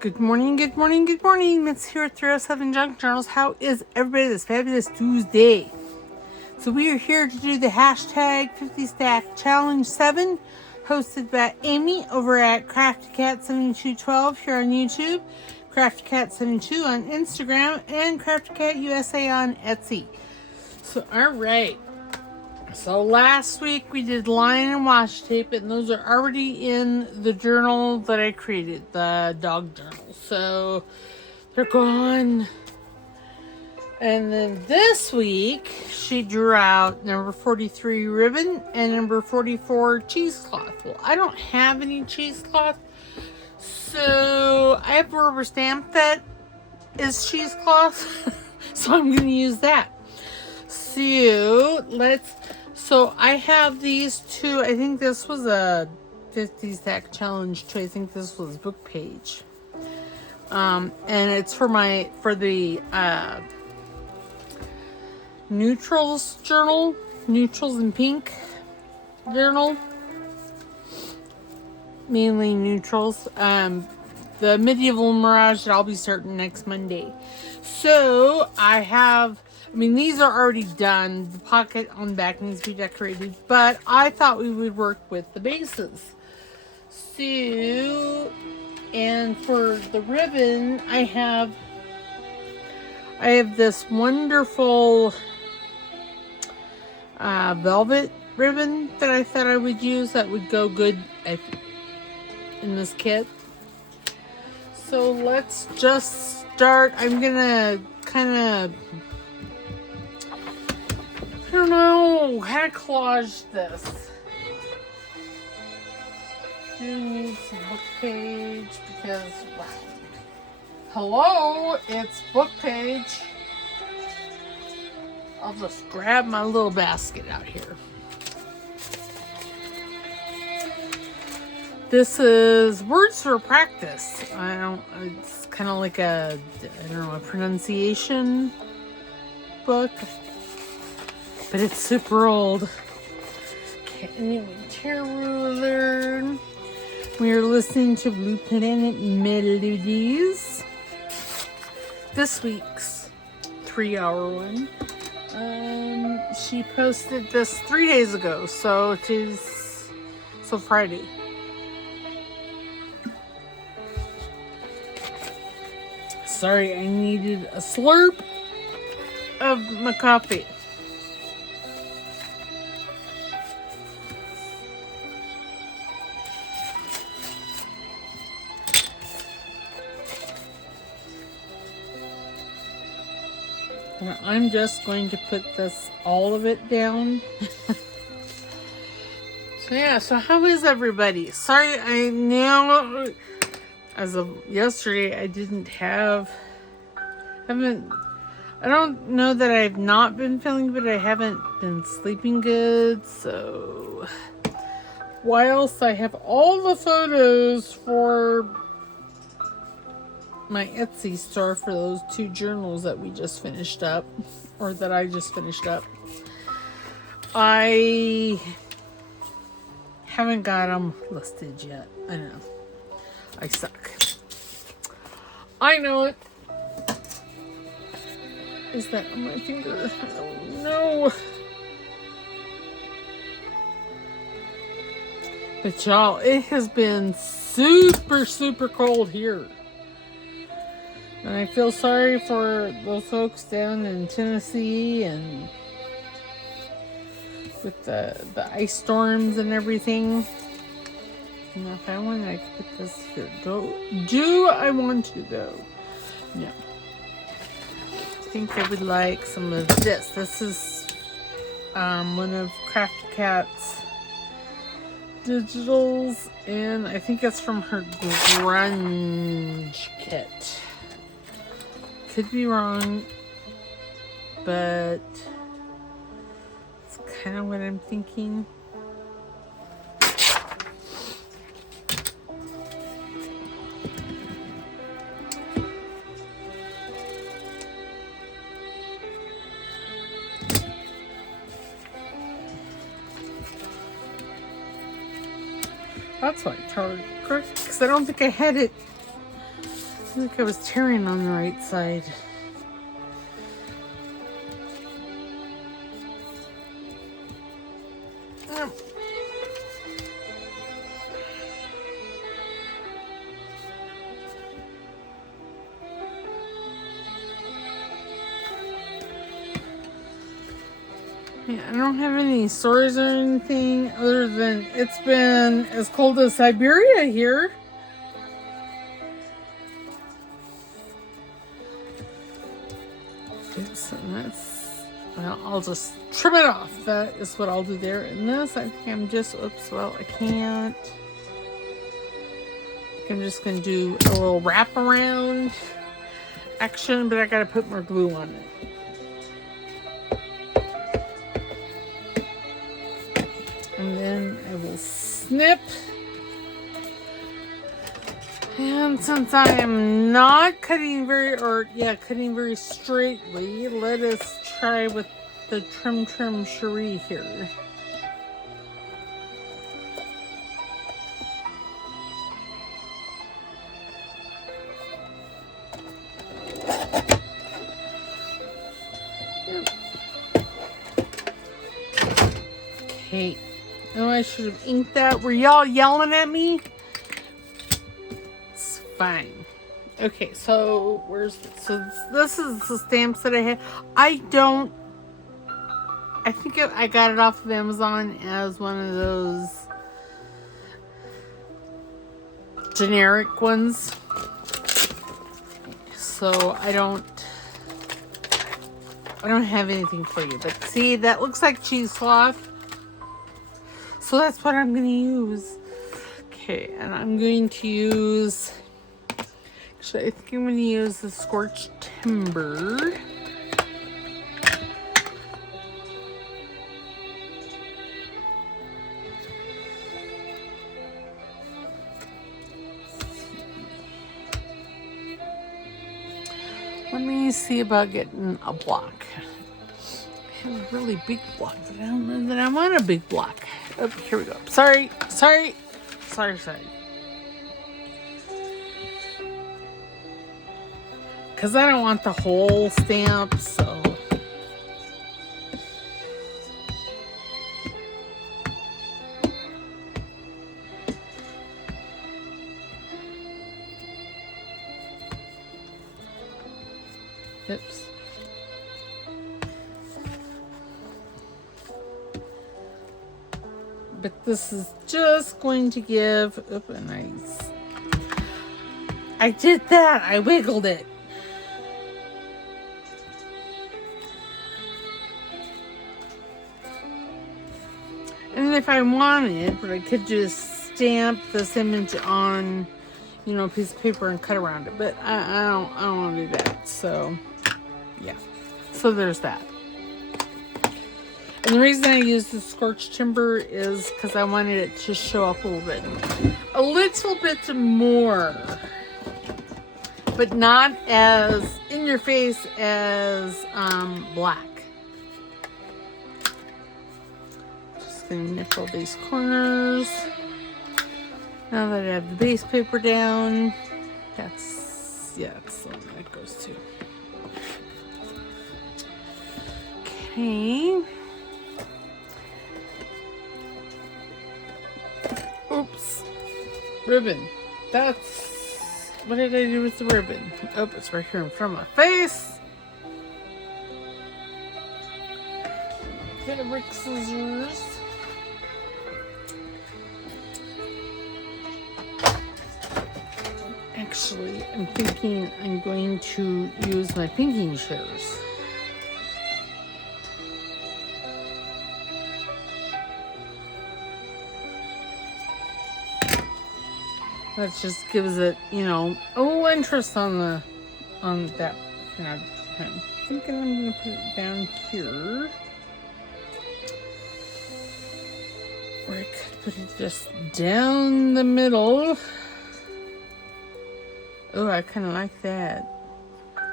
Good morning, good morning, good morning. It's here at 307 Junk Journals. How is everybody this fabulous Tuesday? So we are here to do the hashtag 50 Stack Challenge 7, hosted by Amy over at Crafty Cat 7212 here on YouTube, Crafty Cat 72 on Instagram, and Crafty Cat USA on Etsy. So, alright. So last week we did line and washi tape, and those are already in the journal that I created, the dog journal. So they're gone. And then this week she drew out number 43 ribbon and number 44 cheesecloth. Well, I don't have any cheesecloth, so I have a rubber stamp that is cheesecloth, so I'm going to use that. So I have these two. I think this was a 50 stack challenge too. I think this was book page. And it's for the neutrals journal, neutrals and pink journal. Mainly neutrals. The medieval mirage that I'll be starting next Monday. So these are already done. The pocket on the back needs to be decorated, but I thought we would work with the bases. So, and for the ribbon, I have this wonderful velvet ribbon that I thought I would use that would go good in this kit. So let's just start. I'm gonna I don't know how to collage this. Do need some book page because, wow. Hello, it's book page. I'll just grab my little basket out here. This is Words for Practice. It's kind of like a pronunciation book. But it's super old. Okay, anyway, tear ruler. We are listening to Blue Planet Melodies. This week's 3-hour one. She posted this 3 days ago, so it is Friday. Sorry, I needed a slurp of my coffee. And I'm just going to put all of it down. So how is everybody? Sorry, I know as of yesterday I I don't know that I've not been feeling good, but I haven't been sleeping good. So whilst I have all the photos for my Etsy store for those 2 journals that we just finished up, or that I just finished up, I haven't got them listed yet. I know. I suck. I know it. Is that on my finger? I don't know. But y'all, it has been super, super cold here. And I feel sorry for those folks down in Tennessee and with the ice storms and everything. And if I want, I can put this here. Do I want to though? No. I think I would like some of this. This is one of Crafty Cat's digitals, and I think it's from her grunge kit. Could be wrong, but it's kind of what I'm thinking. That's why I charged correct, because I don't think I had it feel like I was tearing on the right side. Yeah, I don't have any stories or anything other than it's been as cold as Siberia here. So that's, well, I'll just trim it off. That is what I'll do there. And this, I think I'm just, oops, well, I can't. I'm just going to do a little wraparound action, but I got to put more glue on it. And then I will snip. And since I am not cutting cutting very straightly, let us try with the trim cherie here. Okay. Oh, I should have inked that. Were y'all yelling at me? It's fine. Okay, so this is the stamps that I had. I think I got it off of Amazon as one of those generic ones. So I don't have anything for you. But see, that looks like cheesecloth. So that's what I'm going to use. Okay, and I'm going to use, actually, I think I'm going to use the scorched timber. Let me see about getting a block. I have a really big block, but I don't know that I want a big block. Oh, here we go. Sorry. Because I don't want the whole stamp, so. Oops. But this is just going to give, a nice. I did that. I wiggled it. And if I wanted, but I could just stamp this image on, a piece of paper and cut around it. But I don't want to do that. So, yeah. So there's that. And the reason I used the scorched timber is because I wanted it to show up a little bit more, but not as in your face as black. Just gonna nickel these corners. Now that I have the base paper down, that's the one that goes to. Okay. Oops. Ribbon. What did I do with the ribbon? Oh, it's right here in front of my face. Get a brick scissors. Actually, I'm thinking I'm going to use my pinking shears. That just gives it, a little interest on that. I think I'm going to put it down here. Or I could put it just down the middle. Oh, I kind of like that.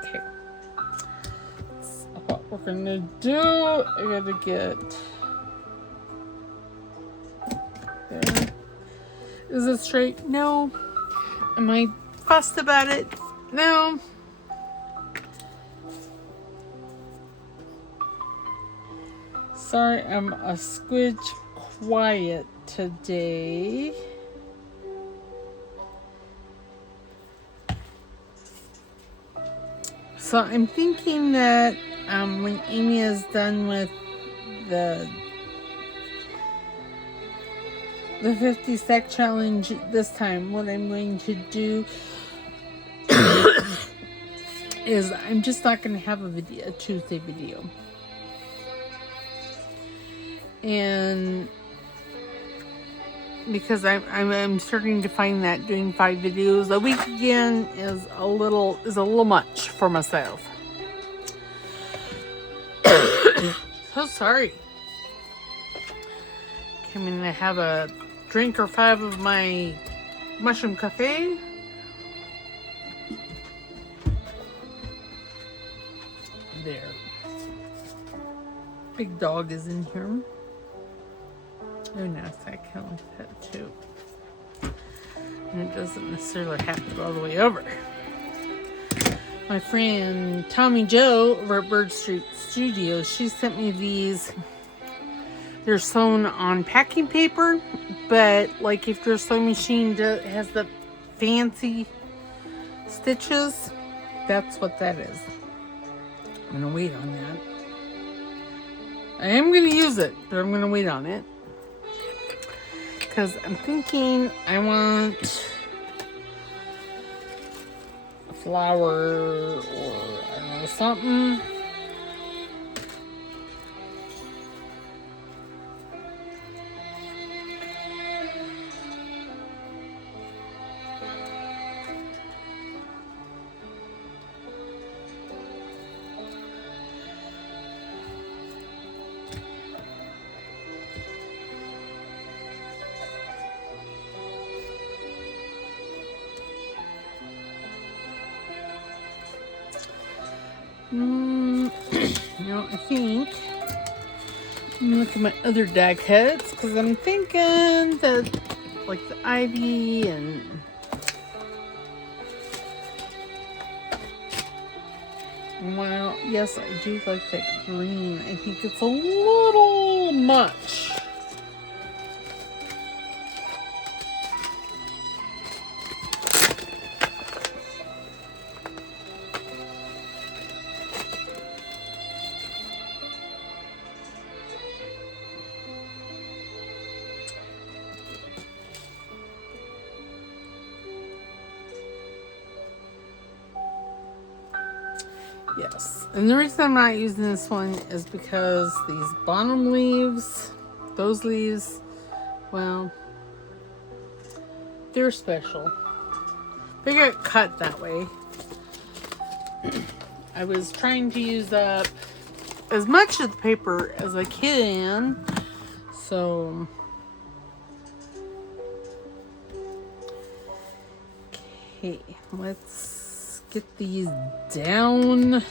Okay. So what we're going to do, I got to get... There. Is it straight? No. Am I fussed about it? Now, sorry, I'm a squidge quiet today. So I'm thinking that when Amy is done with the 50 stack challenge this time, what I'm going to do is I'm just not going to have a Tuesday video. And because I'm starting to find that doing 5 videos a week again is a little much for myself. So sorry. Okay, I'm gonna have a drink or 5 of my mushroom cafe. There. Big dog is in here. Oh, no, I can like that too. And it doesn't necessarily have to go all the way over. My friend Tommy Jo over at Bird Street Studios, she sent me these. They're sewn on packing paper, but like if your sewing machine has the fancy stitches, that's what that is. I'm gonna wait on that. I am gonna use it, but I'm gonna wait on it. Because I'm thinking I want a flower or I don't know, something. No, I think I'm gonna look at my other die cuts because I'm thinking that like the ivy and well, yes, I do like that green. I think it's a little much. Yes, and the reason I'm not using this one is because these bottom leaves, those leaves, well, they're special. They got cut that way. I was trying to use up as much of the paper as I can, so okay, let's get these down.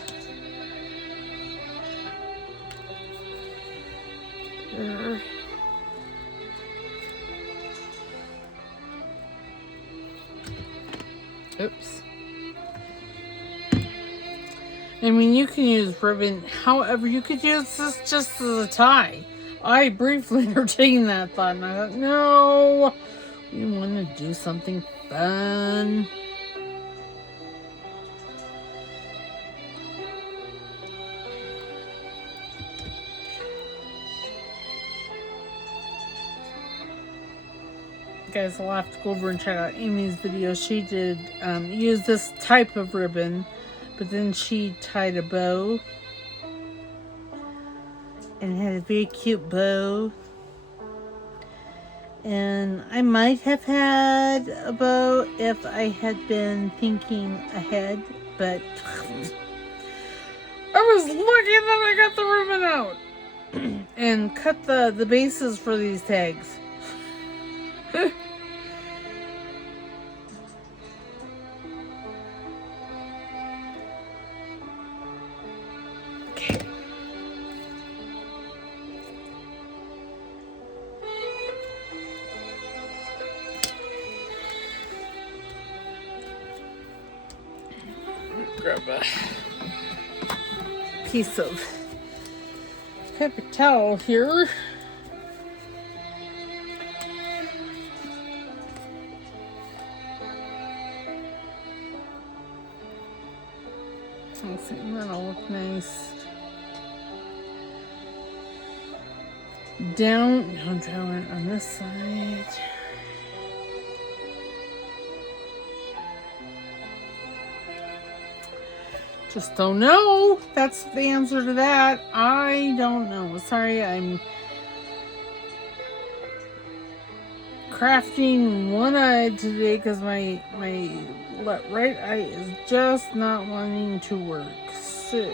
There. Oops. I mean, you can use ribbon. However, you could use this just as a tie. I briefly entertained that thought, and I thought, no, we want to do something fun. Guys, I'll have to go over and check out Amy's video. She did use this type of ribbon, but then she tied a bow and had a very cute bow. And I might have had a bow if I had been thinking ahead, but I was lucky that I got the ribbon out and cut the bases for these tags. grab a piece of paper towel here. I think that'll look nice. Down, no, draw it on this side. Just don't know. That's the answer to that. I don't know. Sorry, I'm crafting one-eyed today because my right eye is just not wanting to work. So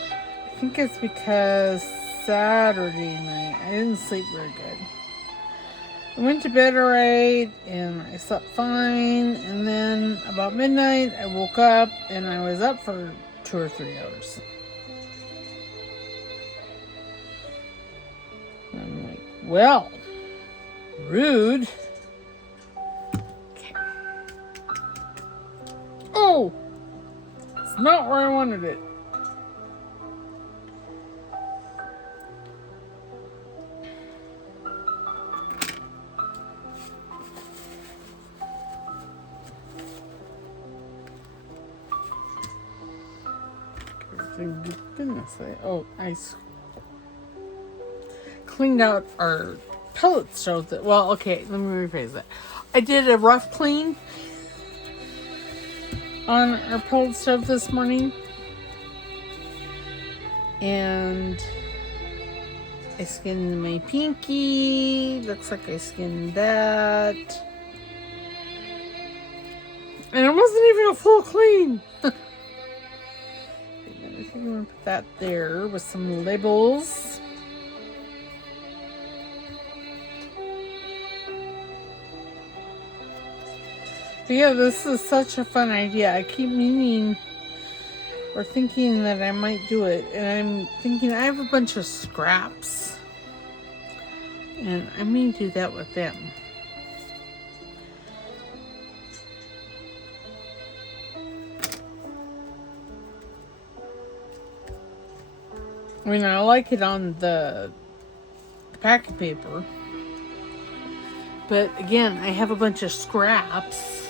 I think it's because Saturday night I didn't sleep very good. I went to bed alright and I slept fine, and then about midnight I woke up and I was up for 2 or 3 hours. And I'm like, well, rude. Okay. Oh! It's not where I wanted it. Goodness, oh, I cleaned out our pellet stove. Well, okay, let me rephrase that. I did a rough clean on our pellet stove this morning, and I skinned my pinky. Looks like I skinned that, and it wasn't even a full clean. I'm going to put that there with some labels. But yeah, this is such a fun idea. I keep meaning or thinking that I might do it. And I'm thinking I have a bunch of scraps. And I may do that with them. I mean, I like it on the packing paper, but again, I have a bunch of scraps.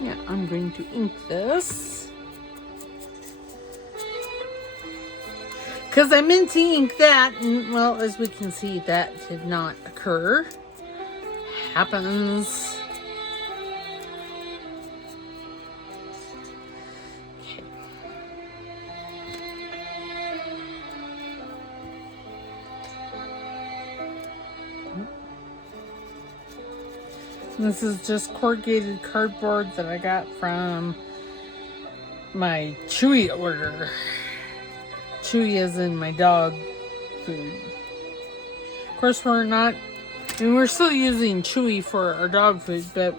Yeah, I'm going to ink this. Because I meant to ink that, and well, as we can see, that did not occur. Happens. Okay. This is just corrugated cardboard that I got from my Chewy order. Chewy is in my dog food. Of course, we're still using Chewy for our dog food, but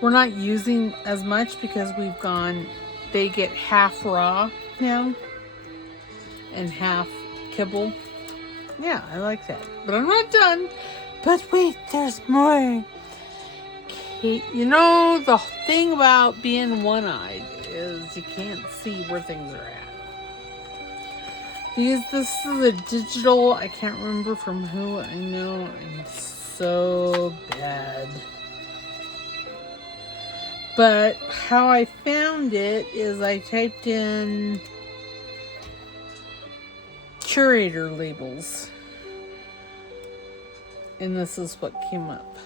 we're not using as much because they get half raw now and half kibble. Yeah, I like that. But I'm not done. But wait, there's more. Okay, you know, the thing about being one-eyed is you can't see where things are at. This is a digital, I can't remember from who. I know I'm so bad. But how I found it is I typed in curator labels. And this is what came up.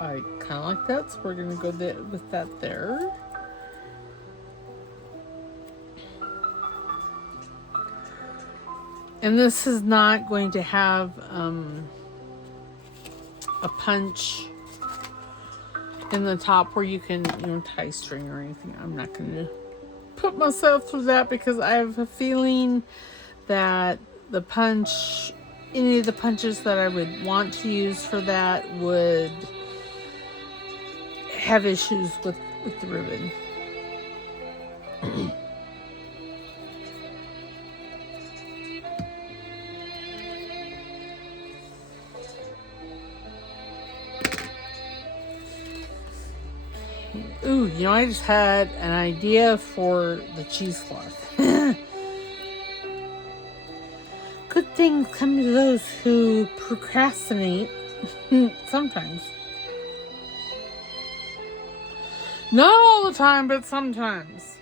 I kind of like that, so we're going to go with that there. And this is not going to have a punch in the top where you can, tie string or anything. I'm not going to put myself through that because I have a feeling that the punch any of the punches that I would want to use for that would have issues with the ribbon. Ooh, you know, I just had an idea for the cheesecloth. Good things come to those who procrastinate. Sometimes. Not all the time, but sometimes.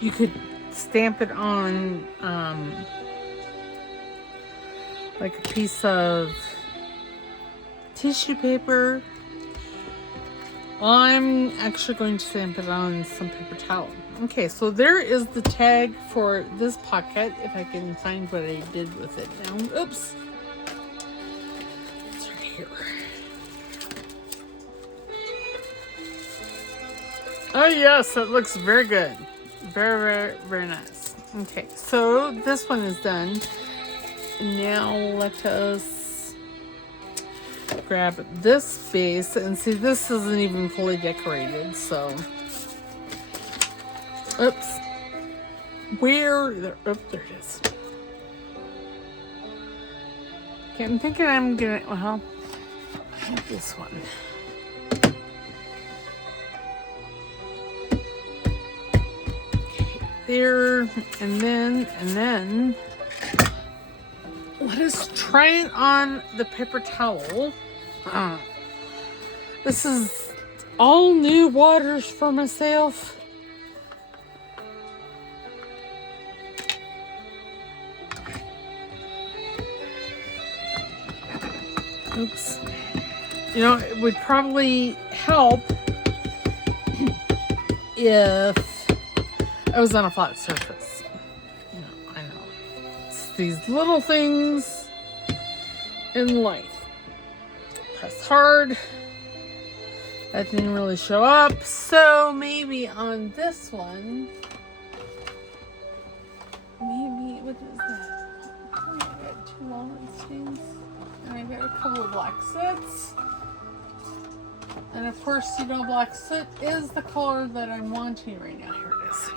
You could stamp it on like a piece of tissue paper. I'm actually going to stamp it on some paper towel. Okay, so there is the tag for this pocket, if I can find what I did with it now. Oops. It's right here. Oh yes, it looks very good. Very, very, very nice. Okay, so this one is done. Now let us grab this base, and see, this isn't even fully decorated, so oops. Where there, oh, there it is. Okay, I'm thinking I'm gonna, well, I have this one. Okay, there, and then let us try it on the paper towel. This is all new waters for myself. Oops. You know, it would probably help if I was on a flat surface. You know, I know. It's these little things in life. Press hard. That didn't really show up. So maybe on this one, maybe, what is that? I got 2 walnut stains. And I got a couple of black soots. And of course, you know, black soot is the color that I'm wanting right now. Here it is.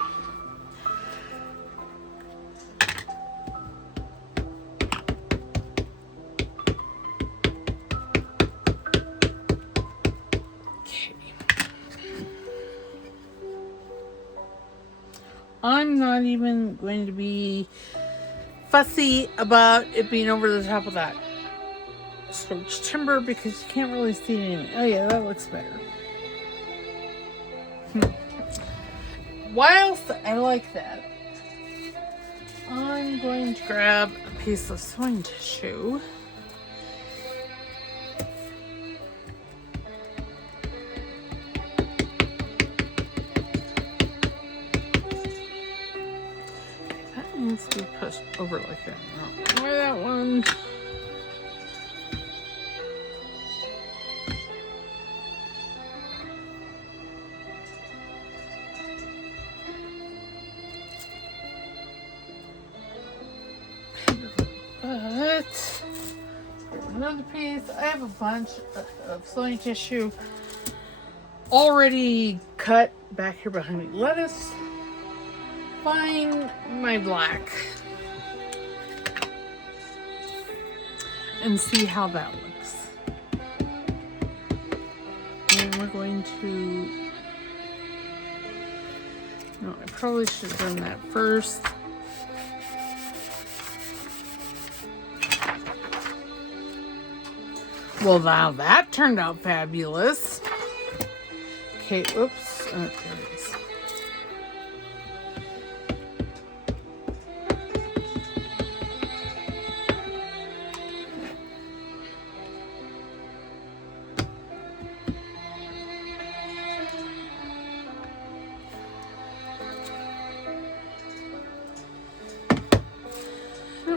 I'm not even going to be fussy about it being over the top of that starch timber because you can't really see it anyway. Oh yeah, that looks better. Whilst I like that, I'm going to grab a piece of sewing tissue. Needs to be pushed over like that. No, try that one. But another piece. I have a bunch of sewing tissue already cut back here behind me. Let us find my black and see how that looks. And we're going to, no, I probably should have done that first. Well, now that turned out fabulous. Okay, oops, there it is.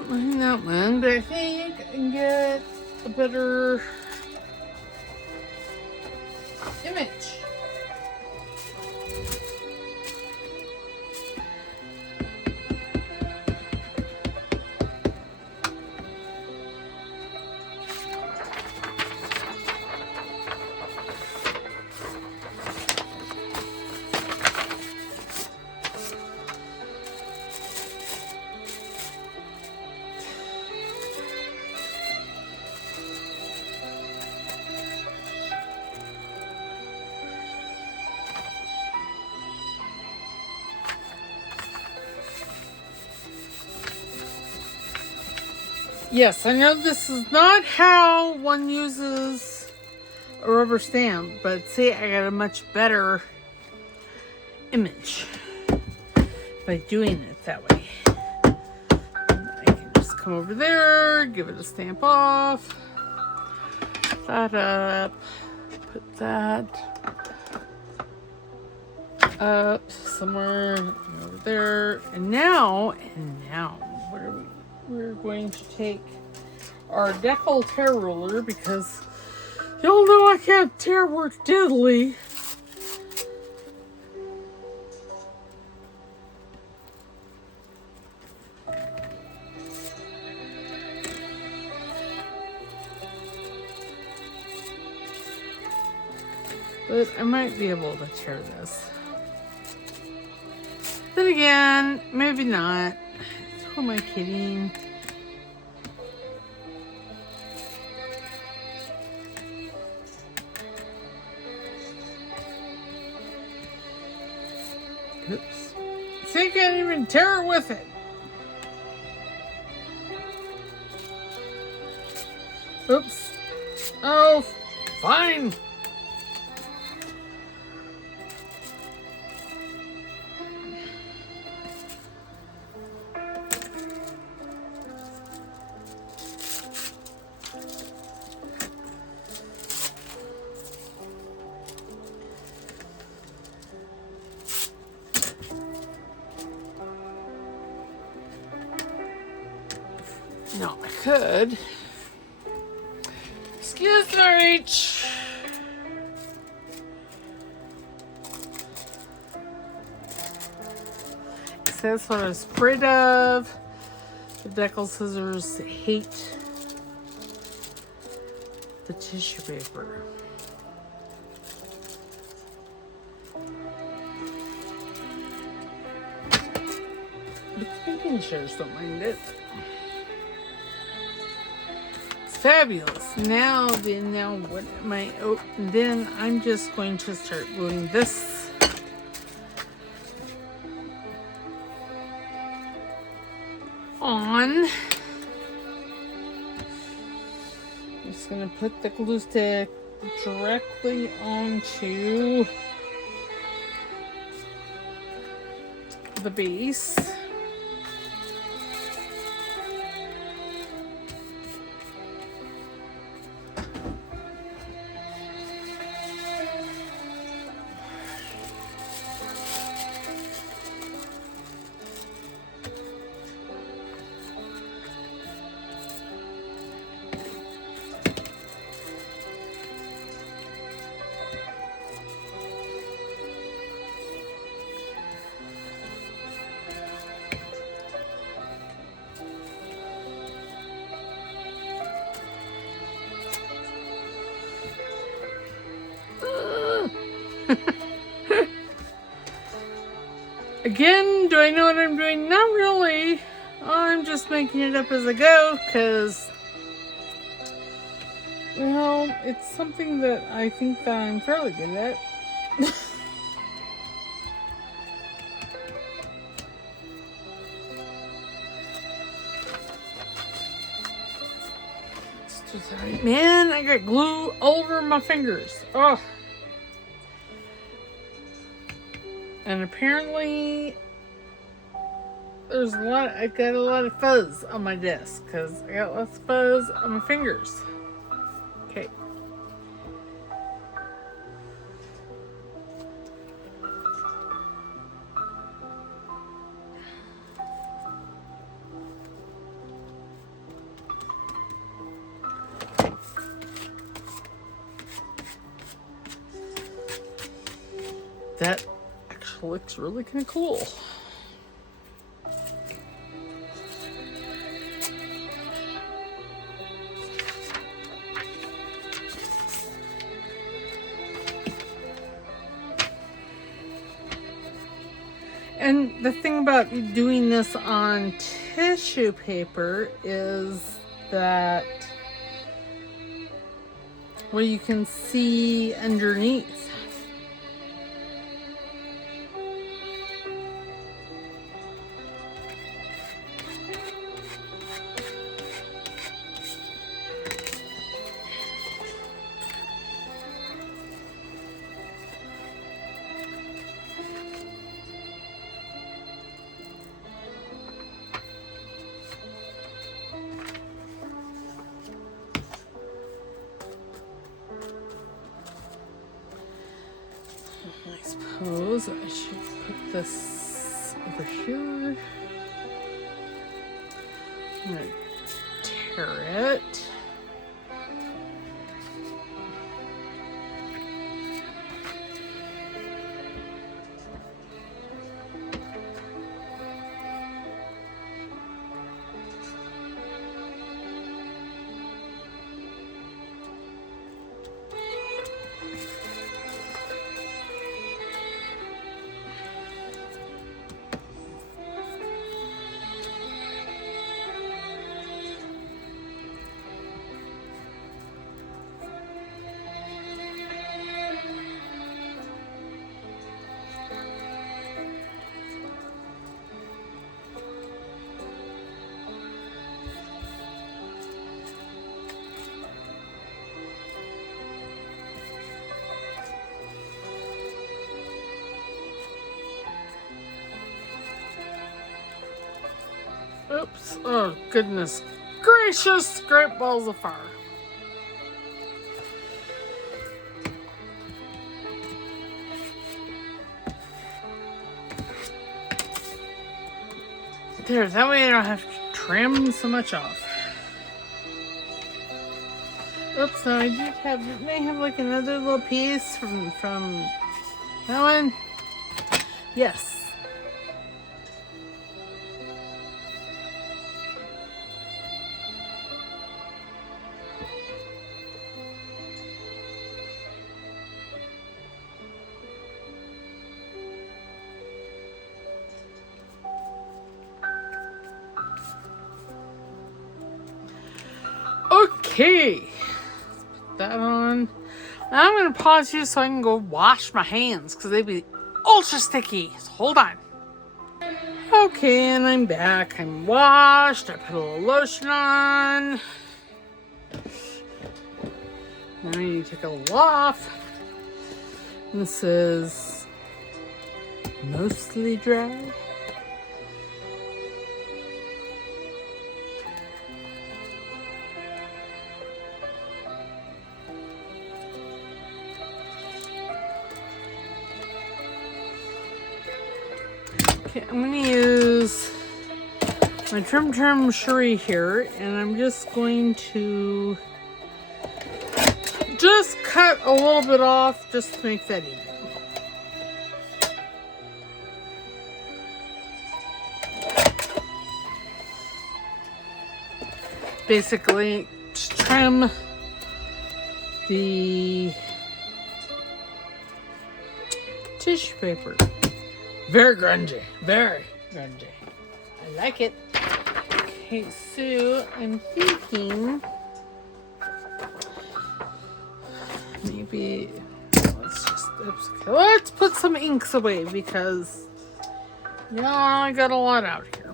not liking that one, but I think I can get a better image. Yes, I know this is not how one uses a rubber stamp, but see, I got a much better image by doing it that way. I can just come over there, give it a stamp off, put that up, put that up somewhere over there, and now, what are we? We're going to take our decal tear ruler, because y'all know I can't tear work diddly. But I might be able to tear this. Then again, maybe not. Who am I kidding? Oops. See, I can't even tear it with it. Oops. Oh, fine. No, I could. Excuse the reach. So that's what I was afraid of. The decal scissors hate the tissue paper. But the baking shears don't mind it. Fabulous. Now what am I? Oh, then I'm just going to start gluing this on. I'm just going to put the glue stick directly onto the base. Again, do I know what I'm doing? Not really. I'm just making it up as I go, because, well, it's something that I think that I'm fairly good at. Man, I got glue all over my fingers. Oh. And apparently, I got a lot of fuzz on my desk, because I got lots of fuzz on my fingers. Okay. that actually looks really kind of cool. And the thing about doing this on tissue paper is that, well, you can see underneath. I suppose I should put this over here. I'm going to tear it. Oops. Oh, goodness gracious. Great balls of fire. There, that way I don't have to trim so much off. Oops, no, I did have, may have like another little piece from that one. Yes. Okay, let's put that on. I'm going to pause you so I can go wash my hands because they'd be ultra sticky. So hold on. Okay, and I'm back. I'm washed. I put a little lotion on. Now I need to take a little off. This is mostly dry. I'm going to use my trim Sherry here, and I'm just going to just cut a little bit off just to make that even. Basically, just trim the tissue paper. Very grungy. Very grungy. I like it. Okay, so I'm thinking maybe let's put some inks away because I got a lot out here.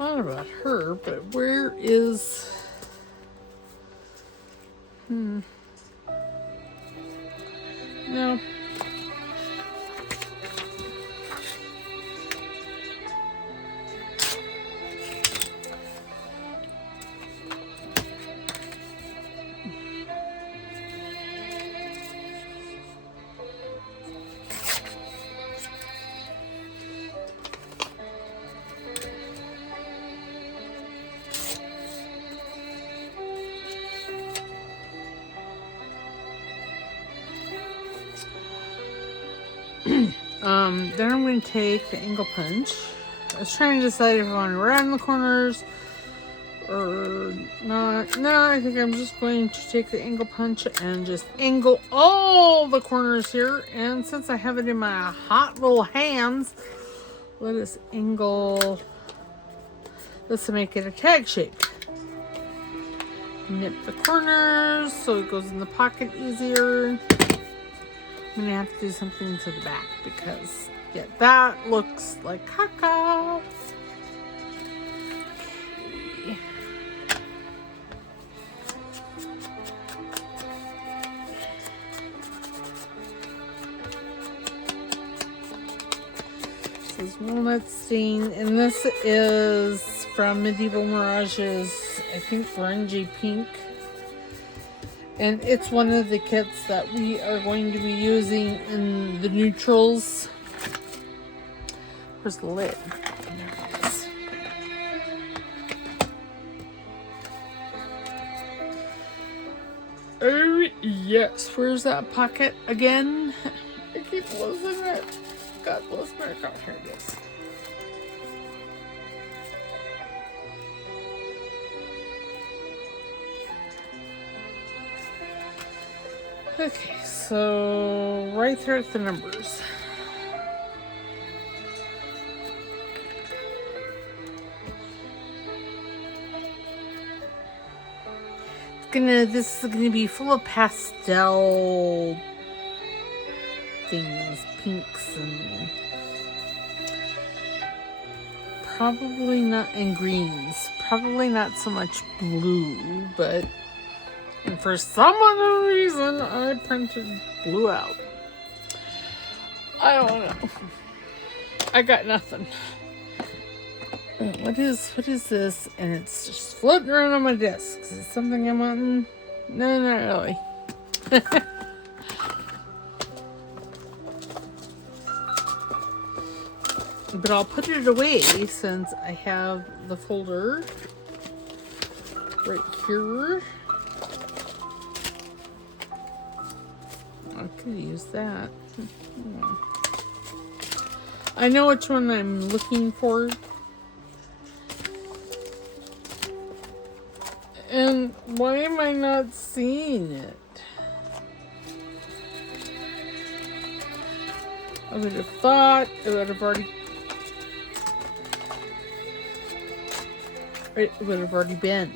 About her, but where is no. Then I'm going to take the angle punch. I was trying to decide if I want to round the corners or not. No, I think I'm just going to take the angle punch and just angle all the corners here. And since I have it in my hot little hands, let us angle. Let's make it a tag shape. Nip the corners so it goes in the pocket easier. I'm gonna have to do something to the back because yeah, that looks like caca. Okay. This is walnut stain, and this is from Medieval Mirage's, I think, Grungy Pink. And it's one of the kits that we are going to be using in the neutrals. Where's the lid? There it is. Oh, yes. Where's that pocket again? I keep losing it. God bless America. Here it is. Okay, so right there at the numbers. This is gonna be full of pastel things, pinks and probably not, and greens. Probably not so much blue, but and for some other reason I printed blue out. I don't know. I got nothing. What is this? And it's just floating around on my desk. Is it something I'm wanting? No, not really. But I'll put it away since I have the folder right here. I could use that. I know which one I'm looking for. And why am I not seeing it? I would have thought it would have already... It would have already been.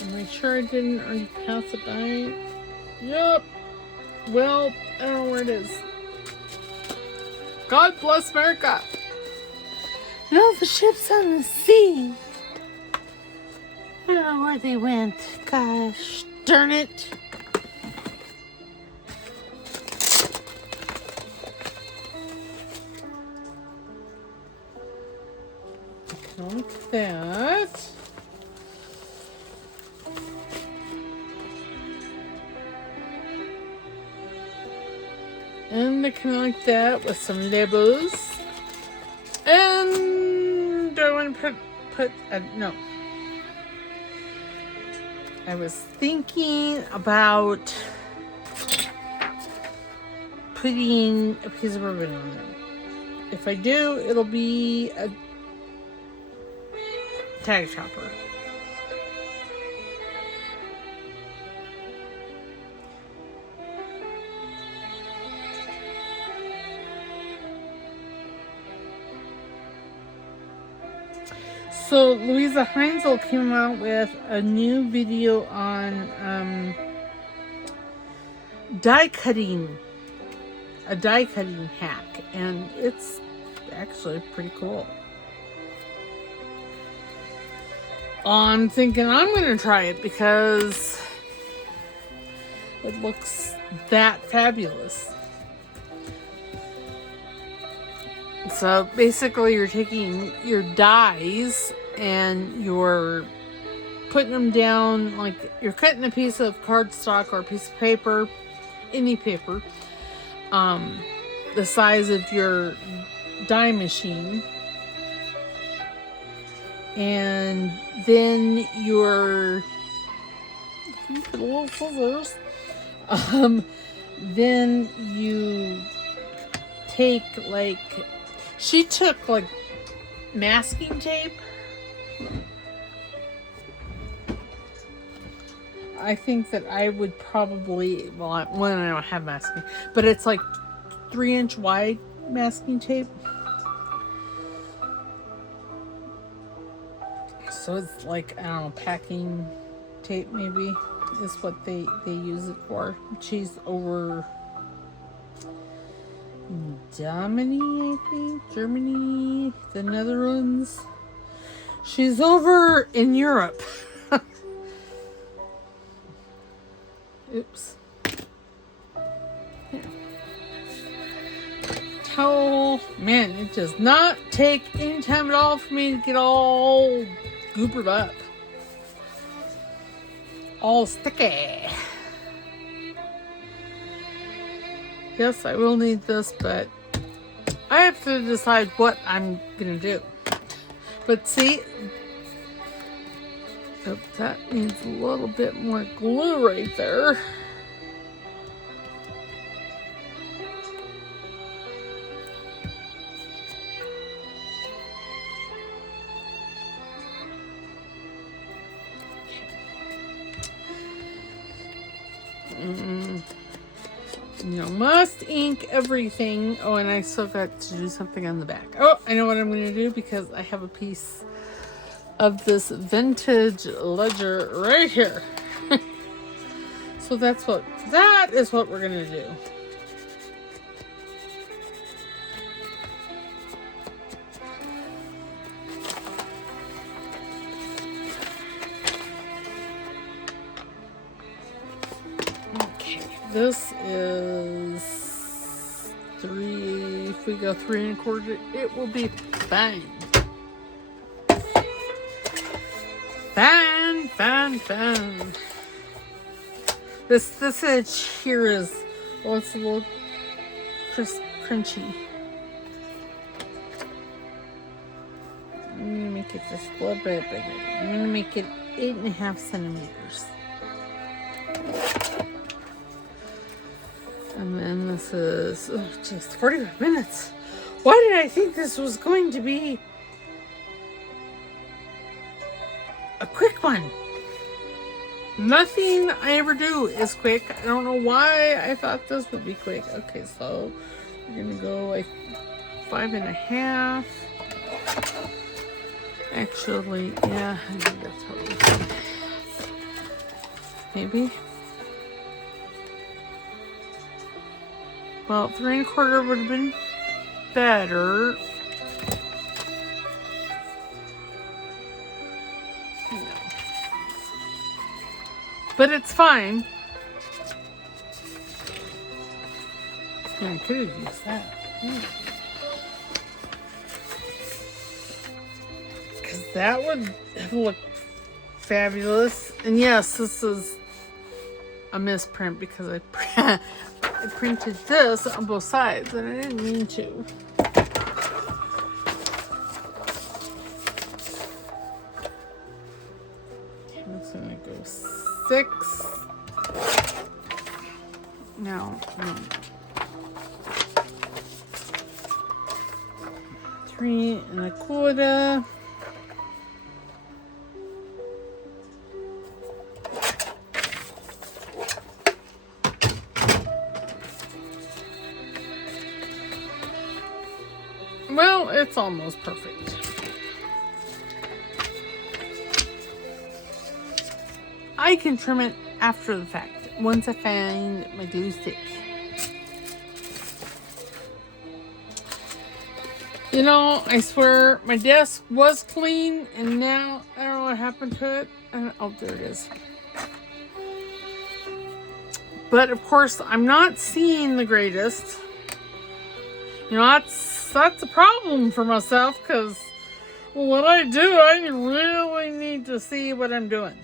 Am I sure I didn't already pass it by? Yep. Well, I don't know where it is. God bless America. And all the ships on the sea. I don't know where they went. Gosh darn it. Like that. And I kind of like that with some labels. And I want to put no. I was thinking about putting a piece of ribbon on it. If I do, it'll be a tag chopper. So Louisa Heinzel came out with a new video on die cutting, a die cutting hack, and it's actually pretty cool. I'm thinking I'm going to try it because it looks that fabulous. So basically you're taking your dies and you're putting them down, like you're cutting a piece of cardstock or a piece of paper, any paper, the size of your die machine. And then your little scissors. Then you take like, she took like masking tape. I think that I would probably, well, I don't have masking, but it's like 3-inch wide masking tape. So it's like, I don't know, packing tape maybe is what they use it for. She's over Germany, I think. Germany, the Netherlands. She's over in Europe. Oops. Here. Towel. Man, it does not take any time at all for me to get all goobered up. All sticky. Yes, I will need this, but I have to decide what I'm gonna do. But see, oh, that needs a little bit more glue right there. You know, must ink everything. Oh, and I still got to do something on the back. Oh, I know what I'm going to do because I have a piece of this vintage ledger right here. So that is what we're going to do. This is 3, if we go 3 1/4, it will be fine. Fun. This edge here is, well, it's a little crunchy. I'm gonna make it just a little bit bigger. I'm gonna make it 8.5 centimeters. And then this is, oh just 45 minutes. Why did I think this was going to be a quick one? Nothing I ever do is quick. I don't know why I thought this would be quick. Okay, so we're gonna go like 5.5. Actually, yeah, I think that's probably maybe. Well, 3 1/4 would have been better. No. But it's fine. Yeah, I could have used that. Because that would have looked fabulous. And yes, this is a misprint because I printed this on both sides and I didn't mean to. I'm just gonna go 6. No. 3 1/4. Well, it's almost perfect. I can trim it after the fact, once I find my glue stick. You know, I swear, my desk was clean, and now I don't know what happened to it. Oh, there it is. But, of course, I'm not seeing the greatest. You know, that's a problem for myself, because what I do, I really need to see what I'm doing.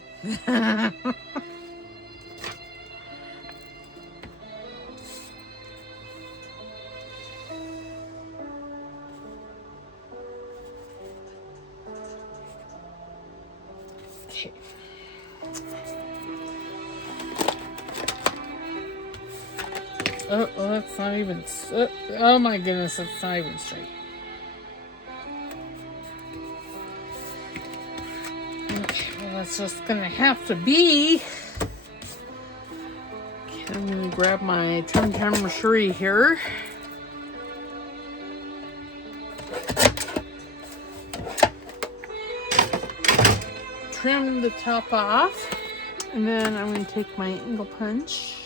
Oh, that's not even... oh my goodness, that's not even straight. Okay, well that's just gonna have to be... Okay, I'm gonna grab my Tum Tum Machinery here. Trim the top off. And then I'm going to take my angle punch.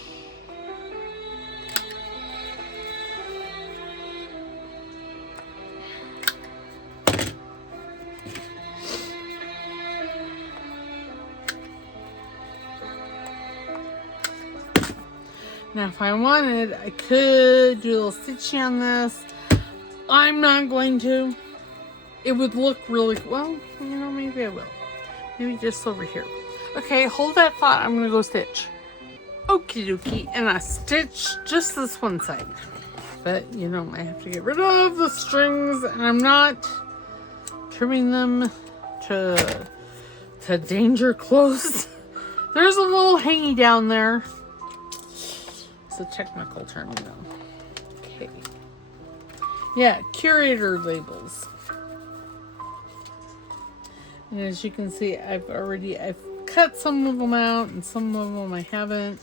Now if I wanted, I could do a little stitching on this. I'm not going to. It would look really, well, you know, maybe I will. Maybe just over here. Okay, hold that thought. I'm gonna go stitch. Okie dokie. And I stitch just this one side. But, you know, I have to get rid of the strings. And I'm not trimming them to danger close. There's a little hangy down there. It's a technical term, you know. Okay. Yeah, curator labels. And as you can see, I've cut some of them out and some of them I haven't.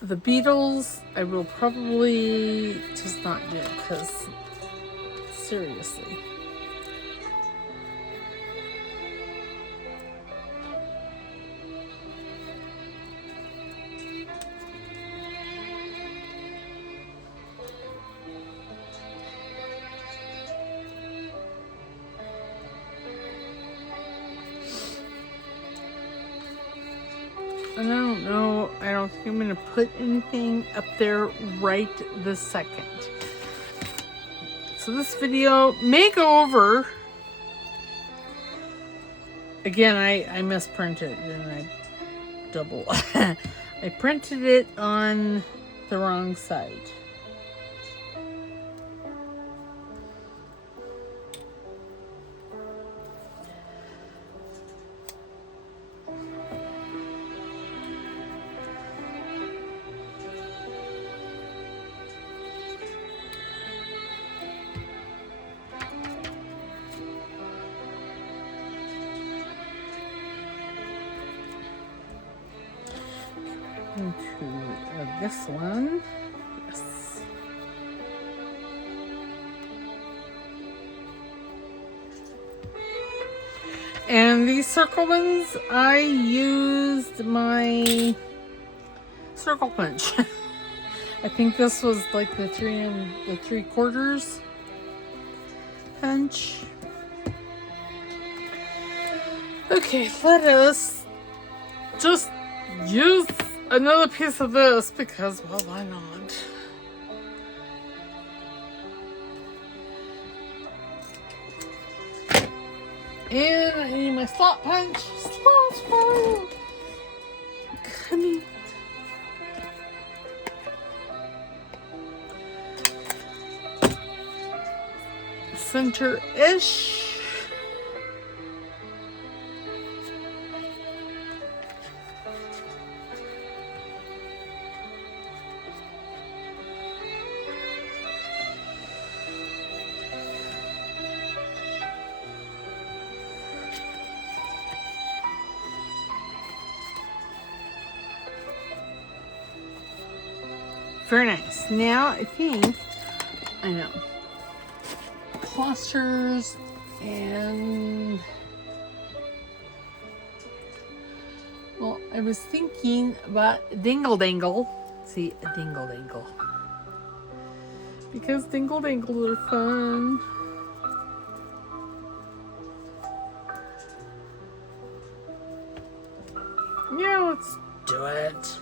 The beetles, I will probably just not do because seriously. And I don't know, I don't think I'm going to put anything up there right this second. So this video may go over. Again, I misprinted and I double. I printed it on the wrong side. Into this one. Yes. And these circle ones, I used my circle punch. I think this was like the 3/4 punch. Okay, let us just use another piece of this because, well, why not? And I need my slot punch. Slot. Come in. Center-ish. Very nice. Now I think I know clusters and well, I was thinking about dingle dangle. See, a dingle dangle because dingle dangles are fun. Yeah, let's do it.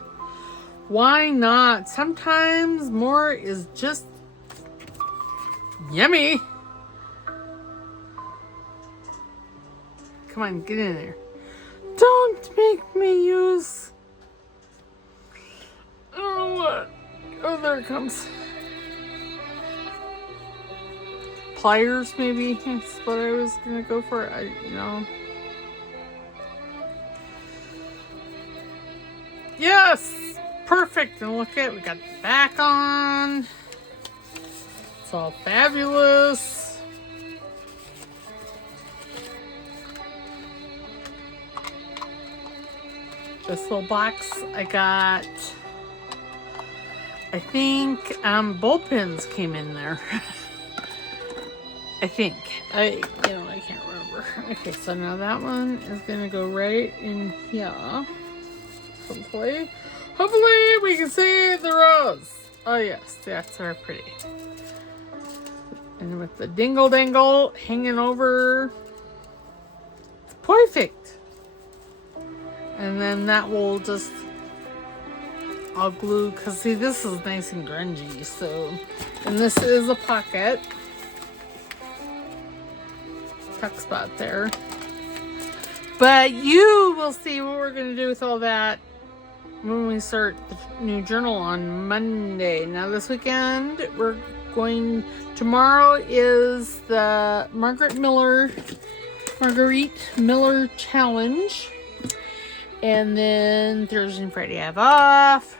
Why not? Sometimes more is just yummy. Come on, get in there. Don't make me use... I don't know what. Oh, there it comes. Pliers, maybe. That's what I was going to go for. Yes! perfect. And look at it, we got the back on. It's all fabulous. This little box I got, I think ball pens came in there. I think. I can't remember. Okay, so now that one is gonna go right in here. Hopefully we can see the rose. Oh yes, that's very pretty. And with the dingle dangle hanging over, it's perfect. And then that will just, I'll glue, because see, this is nice and grungy. So, and this is a pocket. Tuck spot there. But you will see what we're going to do with all that when we start the new journal on Monday. Now this weekend, tomorrow is the Marguerite Miller Challenge. And then Thursday and Friday I have off.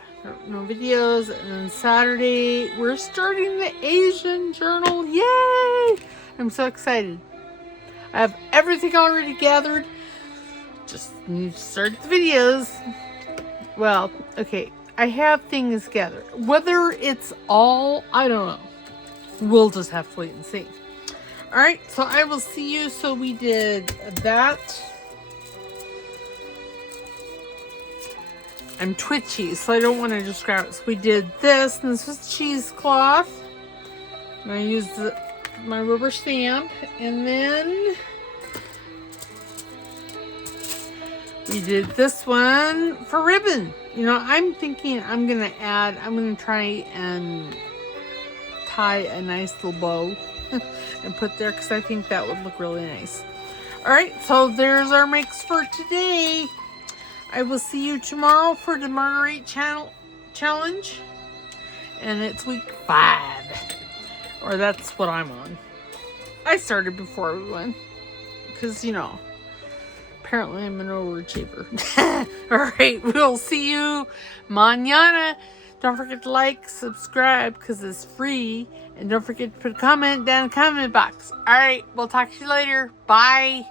No videos. And then Saturday we're starting the Asian journal. Yay! I'm so excited. I have everything already gathered. Just need to start the videos. Well, okay. I have things gathered. Whether it's all, I don't know. We'll just have to wait and see. Alright, so I will see you. So we did that. I'm twitchy, so I don't want to describe it. So we did this, and this was cheesecloth. And I used my rubber stamp, and then we did this one for ribbon. You know, I'm thinking I'm going to try and tie a nice little bow and put there, because I think that would look really nice. Alright, so there's our makes for today. I will see you tomorrow for the Marguerite Challenge. And it's week 5. Or that's what I'm on. I started before everyone. Because, apparently I'm an overachiever. Alright, we'll see you mañana. Don't forget to like, subscribe, because it's free. And don't forget to put a comment down in the comment box. Alright, we'll talk to you later. Bye.